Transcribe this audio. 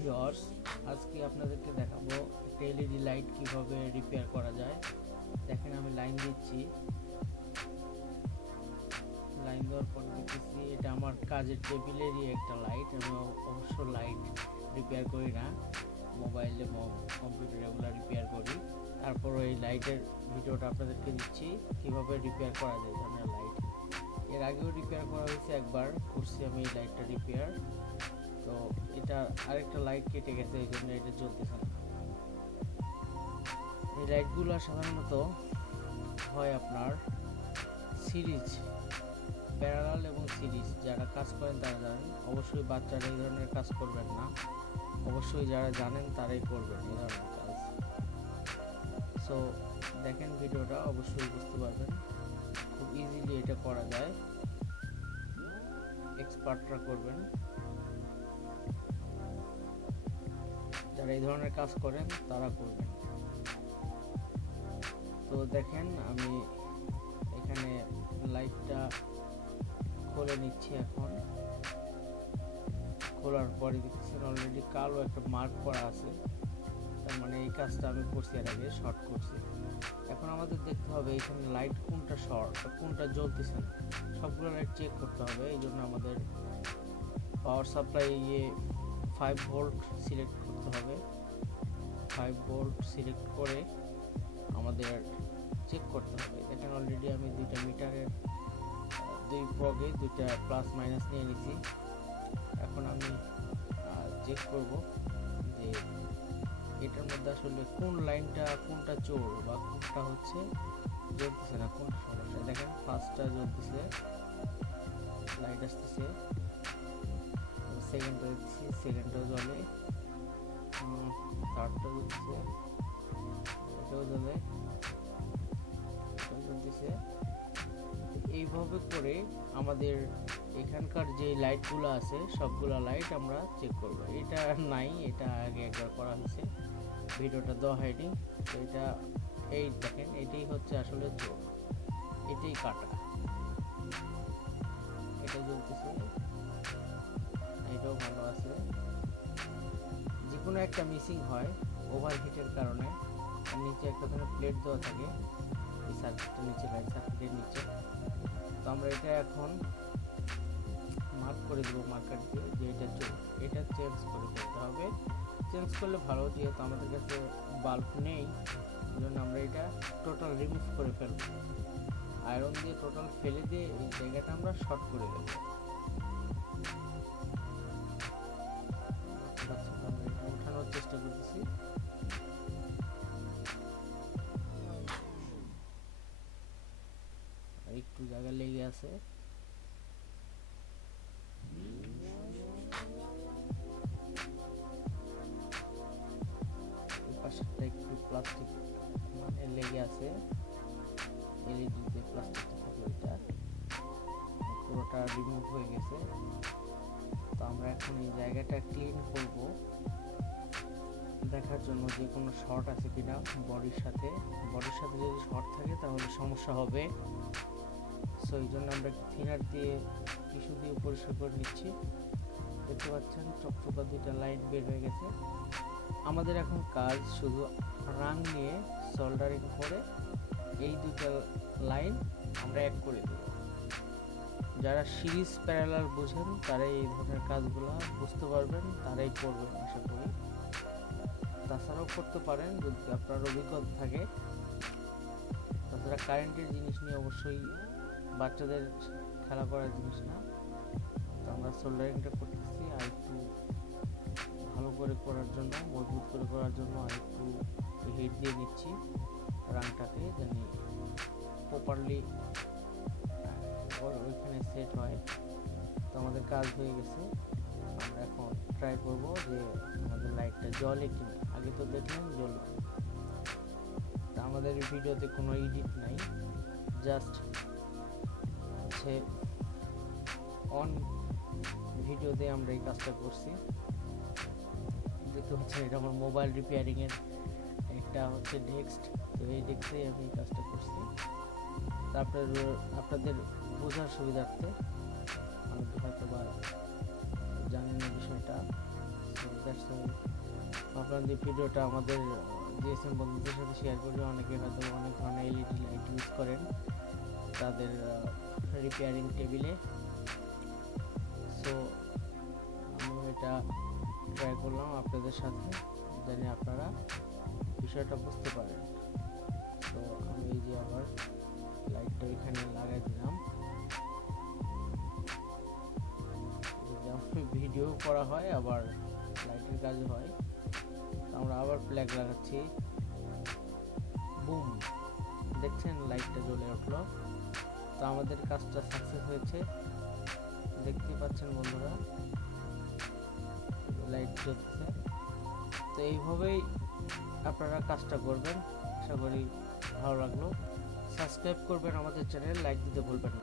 Viewers, আজকে আপনাদেরকে দেখাবো একটা এলইডি লাইট কিভাবে রিপেয়ার করা যায়। দেখেন আমি লাইন দিচ্ছি, লাইন দেওয়ার পর দেখতেছি এটা আমার কাজের টেবিলেরই একটা লাইট। আমি অবশ্য লাইট রিপেয়ার করি না, মোবাইলে কম্পিউটারে এগুলো রিপেয়ার করি। তারপর এই লাইটের ভিডিওটা আপনাদেরকে দিচ্ছি কিভাবে রিপেয়ার করা যায় এই ধরনের লাইট। এর আগেও রিপেয়ার করা হয়েছে, একবার করছি আমি এই লাইটটা রিপেয়ার। তো এটা আরেকটা লাইট কেটে গেছে, এই জন্য এটা জ্বলতেছে না। এই লাইটগুলো সাধারণত হয় আপনার সিরিজ, প্যারালাল এবং সিরিজ। যারা কাজ করেন তারা জানেন, অবশ্যই বাচ্চারা এই ধরনের কাজ করবেন না, অবশ্যই যারা জানেন তারাই করবেন এই ধরনের কাজ। সো দেখেন ভিডিওটা, অবশ্যই বুঝতে পারবেন খুব ইজিলি এটা করা যায়, এক্সপার্টরা করবেন। যারা এই ধরনের কাজ করেন তারা করবেন। তো দেখেন আমি এখানে লাইটটা খুলে নিচ্ছি। এখন খোলার পরে দেখছেন অলরেডি কালো একটা মার্ক করা আছে, তার মানে এই কাজটা আমি করছি, এর আগে শর্ট করছি। এখন আমাদের দেখতে হবে এখানে লাইট কোনটা শর্ট, কোনটা জ্বলতেছে না। সবগুলো লাইট চেক করতে হবে। এই জন্য আমাদের পাওয়ার সাপ্লাই 5 ভোল্ট সিলেক্ট করতে হবে। 5 ভোল্ট সিলেক্ট করে আমাদের চেক করতে হবে। দেখেন অলরেডি আমি দুইটা মিটারের দুই প্রগে দুইটা প্লাস মাইনাস নিয়ে নিছি। এখন আমি চেক করব যে এটার মধ্যে আসলে কোন লাইনটা, কোনটা চোর বা কোনটা হচ্ছে জ্বলতেছে না, কোনটা সমস্যা। দেখেন ফার্স্টটা জ্বলতেছে, লাইট আসতেছে, সেকেন্ডটা দিচ্ছি, সেকেন্ডটাও জ্বলে, থার্ডটা জ্বলতেছে, এটাও জ্বলে, এটাও জ্বলতেছে। এইভাবে করে আমাদের এখানকার যে লাইটগুলো আছে সবগুলো লাইট আমরা চেক করব। এটা নাই, এটা আগে একবার করা হয়েছে, ভিডিওটা দেওয়া হয়নি। তো এটা এই দেখেন, এটাই হচ্ছে আসলে চোর, এটাই কাটা, এটা জ্বলতেছে, এটাও ভালো আছে। যে কোনো একটা মিসিং হয় ওভারহিটের কারণে। নিচে একটা ধরনের প্লেট দেওয়া থাকে এই সার্কিটের নিচে, লাইট সার্কিটের নিচে। তো আমরা এটা এখন মার্ক করে দেবো মার্কার দিয়ে যে এটা চোর। এটা চেঞ্জ করে ফেলতে হবে, চেঞ্জ করলে ভালো, যেহেতু আমাদের কাছে বাল্ব নেই, এই জন্য আমরা এটা টোটাল রিমুভ করে ফেলবো। আয়রন দিয়ে টোটাল ফেলে দিয়ে এই জায়গাটা আমরা শর্ট করে দেবো। উঠানোর চেষ্টা করতেছি, একটু জায়গা লেগে আছে। পাশেরটা একটু প্লাস্টিক মানে লেগে আছে, এলইডি যে প্লাস্টিকটা থাকে ওইটা পুরোটা রিমুভ হয়ে গেছে। তো আমরা এখন এই জায়গাটা ক্লিন করব, দেখার জন্য যে কোনো শর্ট আছে কিনা বডির সাথে। যদি শর্ট থাকে তাহলে সমস্যা হবে। সো এই জন্য আমরা থিনার দিয়ে টিস্যু দিয়ে পরিষ্কার করে নিচ্ছি। দেখতে পাচ্ছেন চকচকা দুইটা লাইন বের হয়ে গেছে। আমাদের এখন কাজ শুধু রাং নিয়ে সোল্ডারিং করে এই দুটো লাইন আমরা এক করে দেব। যারা সিরিজ প্যারালাল বুঝেন তারাই এই ধরনের কাজগুলো বুঝতে পারবেন, তারাই করবেন আশা করি। তাছাড়াও করতে পারেন যদি আপনার অভিজ্ঞতা থাকে। তাছাড়া কারেন্টের জিনিস নিয়ে অবশ্যই বাচ্চাদের খেলা করার জিনিস না। তো আমরা সোল্ডারিংটা করতেছি আর একটু ভালো করে করার জন্য, মজবুত করে করার জন্য আর একটু হিট দিয়ে নিচ্ছি রাংটাকে, যেন প্রপারলি ওইখানে সেট হয়। তো আমাদের কাজ হয়ে গেছে। আমরা এখন ট্রাই করব যে আমাদের লাইটটা জ্বলে কিনা। আগে তো দেখলাম জ্বলল। তা আমাদের এই ভিডিওতে কোনো এডিট নাই, জাস্ট হচ্ছে অন ভিডিওতে আমরা এই কাজটা করছি। দেখতে পাচ্ছেন এটা আমার মোবাইল রিপেয়ারিংয়ের একটা হচ্ছে ডেস্ক। তো এই ডেস্কে আমি এই কাজটা করছি। তারপরে আপনাদের বোঝার সুবিধার্থে, আমি তো হয়তো বা জানি না বিষয়টা, আপনাদের ভিডিওটা আমাদের জিএসএম বন্ধুদের সাথে শেয়ার করবে। অনেকে হয়তো অনেক ধরনের এলইডি লাইট ইউজ করেন তাদের রিপেয়ারিং টেবিলে। সো আমি এটা ট্রাই করলাম আপনাদের সাথে, জানি আপনারা বিষয়টা বুঝতে পারেন। তো আমি এই যে আবার লাইটটা এখানে লাগাই দিলাম। ভিডিও করা হয় আবার লাইটের কাজ হয়। আমরা আবার প্লাগ লাগাচ্ছি, বুম, দেখছেন লাইটটা জ্বলে উঠলো। তো আমাদের কাজটা সাকসেস হয়েছে, দেখতে পাচ্ছেন বন্ধুরা লাইট জ্বলছে। তো এইভাবেই আপনারা কাজটা করবেন। আশা করি ভালো লাগলো। সাবস্ক্রাইব করবেন আমাদের চ্যানেল, লাইক দিতে ভুলবেন না।